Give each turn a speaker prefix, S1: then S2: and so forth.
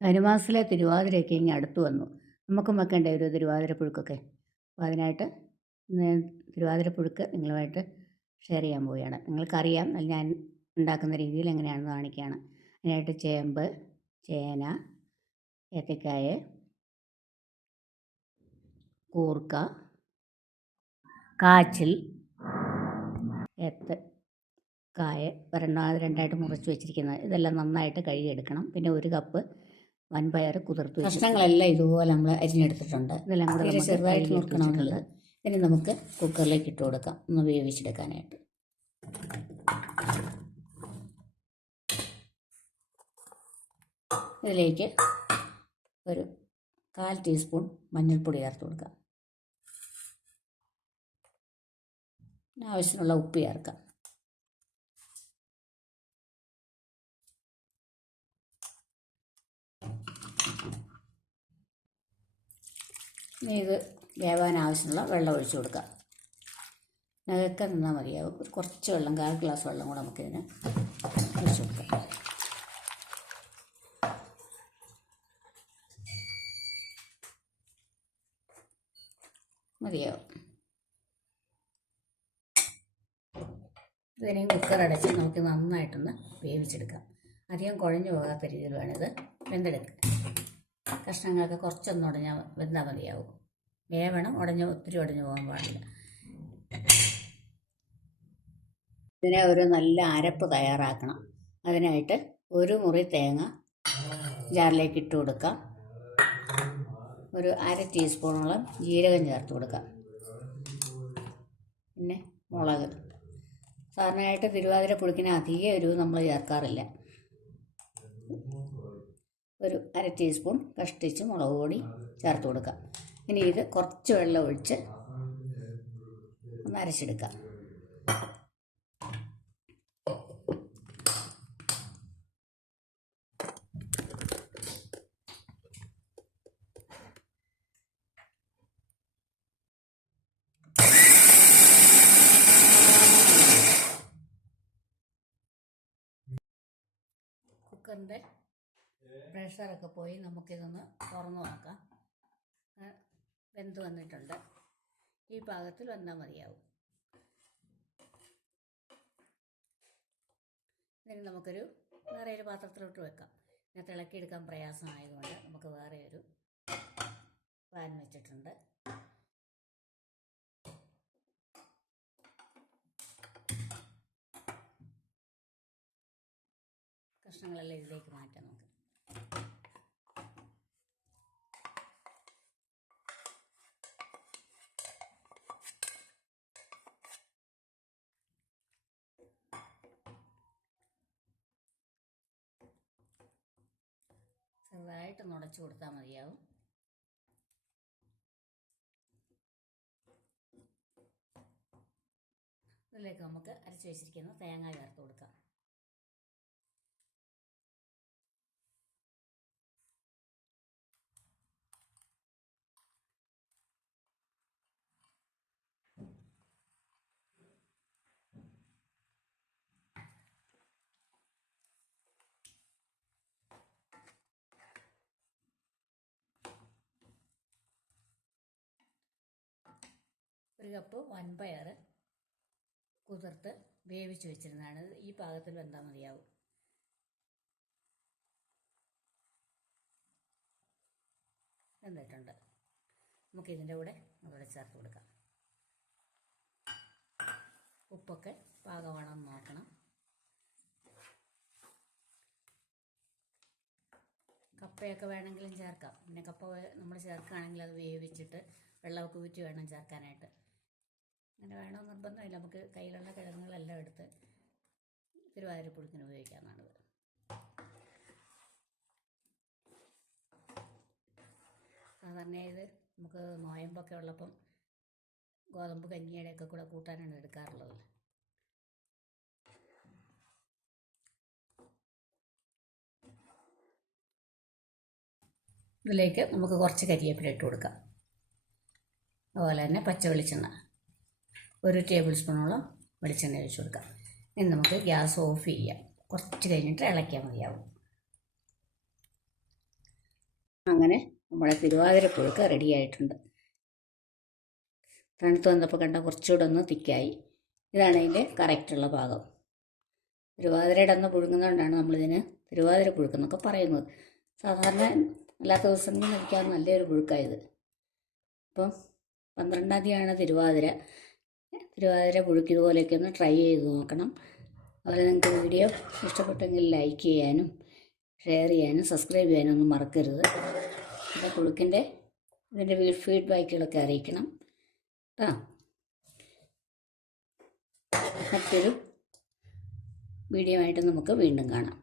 S1: ധനുമാസത്തിലെ തിരുവാതിരയൊക്കെ ഇനി അടുത്ത് വന്നു. നമുക്കും വെക്കേണ്ട ഒരു തിരുവാതിര പുഴുക്കൊക്കെ അപ്പോൾ അതിനായിട്ട് തിരുവാതിര പുഴുക്ക് നിങ്ങളുമായിട്ട് ഷെയർ ചെയ്യാൻ പോവുകയാണ്. നിങ്ങൾക്കറിയാം അത് ഞാൻ ഉണ്ടാക്കുന്ന രീതിയിൽ എങ്ങനെയാണെന്ന് കാണിക്കുകയാണ്. അതിനായിട്ട് ചേമ്പ് ചേന ഏത്തക്കായ കൂർക്ക കാച്ചിൽ ഏത്ത ഒരെണ്ണം രണ്ടായിട്ട് മുറിച്ച് വെച്ചിരിക്കുന്നത്. ഇതെല്ലാം നന്നായിട്ട് കഴുകിയെടുക്കണം. പിന്നെ ഒരു കപ്പ് വൻപയർ കുതിർത്ത് കഷ്ണങ്ങളെല്ലാം ഇതുപോലെ നമ്മൾ അരിഞ്ഞെടുത്തിട്ടുണ്ട്. ഇതെല്ലാം കൂടെ ചെറുതായിട്ട് നുറുക്കണമെന്നുള്ളത് ഇനി നമുക്ക് കുക്കറിലേക്ക് ഇട്ട് കൊടുക്കാം. ഒന്ന് വേവിച്ചെടുക്കാനായിട്ട്. ഇതിലേക്ക് ഒരു കാൽ ടീസ്പൂൺ മഞ്ഞൾപ്പൊടി ചേർത്ത് കൊടുക്കാം. ആവശ്യത്തിനുള്ള ഉപ്പ് ചേർക്കാം. ഇത് വേവാൻ ആവശ്യമുള്ള വെള്ളം ഒഴിച്ചു കൊടുക്കാം നിലക്കാൻ നിന്നാൽ മതിയാവും ഒരു കുറച്ച് വെള്ളം കാൽ ഗ്ലാസ് വെള്ളം കൂടെ നമുക്കിതിന് ഒഴിച്ചു കൊടുക്കാം. മതിയാവും. ഇതിനെയും കുക്കർ അടച്ച് നമുക്ക് നന്നായിട്ടൊന്ന് വേവിച്ചെടുക്കാം. അധികം കുഴഞ്ഞു പോകാത്ത രീതിയിൽ വേണം ഇത് വെന്തെടുക്കുക. കഷ്ണങ്ങളൊക്കെ കുറച്ചൊന്ന് ഉടഞ്ഞാൽ വെന്താൽ മതിയാവും. വേവണം ഉടഞ്ഞ് ഒത്തിരി ഉടഞ്ഞു പോകാൻ പാടില്ല. ഇതിനെ ഒരു നല്ല അരപ്പ് തയ്യാറാക്കണം. അതിനായിട്ട് ഒരു മുറി തേങ്ങ ജാറിലേക്ക് ഇട്ട് കൊടുക്കാം ഒരു അര ടീസ്പൂണോളം ജീരകം ചേർത്ത് കൊടുക്കാം പിന്നെ മുളക്. സാധാരണയായിട്ട് തിരുവാതിര പുളിക്കിന് അധികം എരിവ് നമ്മൾ ചേർക്കാറില്ല. ഒരു അര ടീസ്പൂൺ കഷ്ടിച്ച് മുളക് പൊടി ചേർത്ത് കൊടുക്കാം. ഇനി ഇത് കുറച്ച് വെള്ളം ഒഴിച്ച് ഒന്ന് അരച്ചെടുക്കാം. കുക്കറിന്റെ പ്രഷറൊക്കെ പോയി നമുക്കിതൊന്ന് തുറന്നു നോക്കാം. വെന്ത് വന്നിട്ടുണ്ട്. ഈ പാകത്തിൽ വന്നാൽ മതിയാവും. ഇതിന് നമുക്കൊരു വേറെ ഒരു പാത്രത്തിലോട്ട് വെക്കാം. പിന്നെ തിളക്കിയെടുക്കാൻ പ്രയാസമായതുകൊണ്ട് നമുക്ക് വേറെ ഒരു പാൻ വെച്ചിട്ടുണ്ട്. കഷ്ണങ്ങളെല്ലാം ഇതിലേക്ക് മാറ്റാം നമുക്ക്. ചെറുതായിട്ട് നുടച്ചു കൊടുത്താൽ മതിയാവും. ഇതിലേക്ക് നമുക്ക് അരച്ചു വെച്ചിരിക്കുന്ന തേങ്ങ ചേർത്ത് കൊടുക്കാം. ഒരു കപ്പ് വൻപയർ കുതിർത്ത് വേവിച്ച് വെച്ചിരുന്നതാണ്. ഈ പാകത്തിൽ വെന്താൽ മതിയാവും. വെന്തിട്ടുണ്ട്. നമുക്ക് ഇതിന്റെ കൂടെ അതോടെ ചേർത്ത് കൊടുക്കാം. ഉപ്പൊക്കെ പാകമാണെന്ന് നോക്കണം. കപ്പയൊക്കെ വേണമെങ്കിലും ചേർക്കാം. പിന്നെ കപ്പ നമ്മൾ ചേർക്കുകയാണെങ്കിൽ അത് വേവിച്ചിട്ട് വെള്ളമൊക്കെ ഊറ്റി വേണം ചേർക്കാനായിട്ട്. അങ്ങനെ വേണോ നിർബന്ധമില്ല. നമുക്ക് കയ്യിലുള്ള കിഴങ്ങുകളെല്ലാം എടുത്ത് തിരുവാതിരപ്പുഴുക്കിന് ഉപയോഗിക്കാവുന്നതാണിത് സാധാരണ ഇത് നമുക്ക് നോയമ്പൊക്കെ ഉള്ളപ്പം ഗോതമ്പ് കഞ്ഞിയുടെ ഒക്കെ കൂടെ കൂട്ടാനാണ് എടുക്കാറുള്ളത്. ഇതിലേക്ക് നമുക്ക് കുറച്ച് കരിയേപ്പില ഇട്ട് കൊടുക്കാം. അതുപോലെ തന്നെ പച്ച വെളിച്ചെണ്ണ ഒരു ടേബിൾ സ്പൂണോളം വെളിച്ചെണ്ണ ഒഴിച്ച് കൊടുക്കാം ഇനി നമുക്ക് ഗ്യാസ് ഓഫ് ചെയ്യാം. കുറച്ച് കഴിഞ്ഞിട്ട് ഇളക്കിയാൽ മതിയാവും. അങ്ങനെ നമ്മുടെ തിരുവാതിര പുഴുക്ക് റെഡി ആയിട്ടുണ്ട്. തണുത്ത് വന്നപ്പോൾ കണ്ട കുറച്ചുകൂടെ ഒന്ന് തിക്കായി. ഇതാണ് അതിന്റെ കറക്റ്റുള്ള ഭാഗം. തിരുവാതിരയുടെ അന്ന് പുഴുങ്ങുന്നതുകൊണ്ടാണ് നമ്മളിതിന് തിരുവാതിര പുഴുക്കെന്നൊക്കെ പറയുന്നത്. സാധാരണ അല്ലാത്ത ദിവസങ്ങളിൽ കഴിക്കാൻ നല്ലൊരു പുഴുക്കായത് അപ്പം പന്ത്രണ്ടാം തീയതിയാണ് തിരുവാതിര. തിരുവാതിര പുഴുക്ക് ഇതുപോലെയൊക്കെ ഒന്ന് ട്രൈ ചെയ്ത് നോക്കണം. അതുപോലെ നിങ്ങൾക്ക് വീഡിയോ ഇഷ്ടപ്പെട്ടെങ്കിൽ ലൈക്ക് ചെയ്യാനും ഷെയർ ചെയ്യാനും സബ്സ്ക്രൈബ് ചെയ്യാനും ഒന്നും മറക്കരുത്. അപ്പോൾ പുഴുക്കിന്റെ ഇതിന്റെ ഫീഡ്ബാക്കുകളൊക്കെ അറിയിക്കണം. കേട്ടോ മറ്റൊരു വീഡിയോ ആയിട്ട് നമുക്ക് വീണ്ടും കാണാം.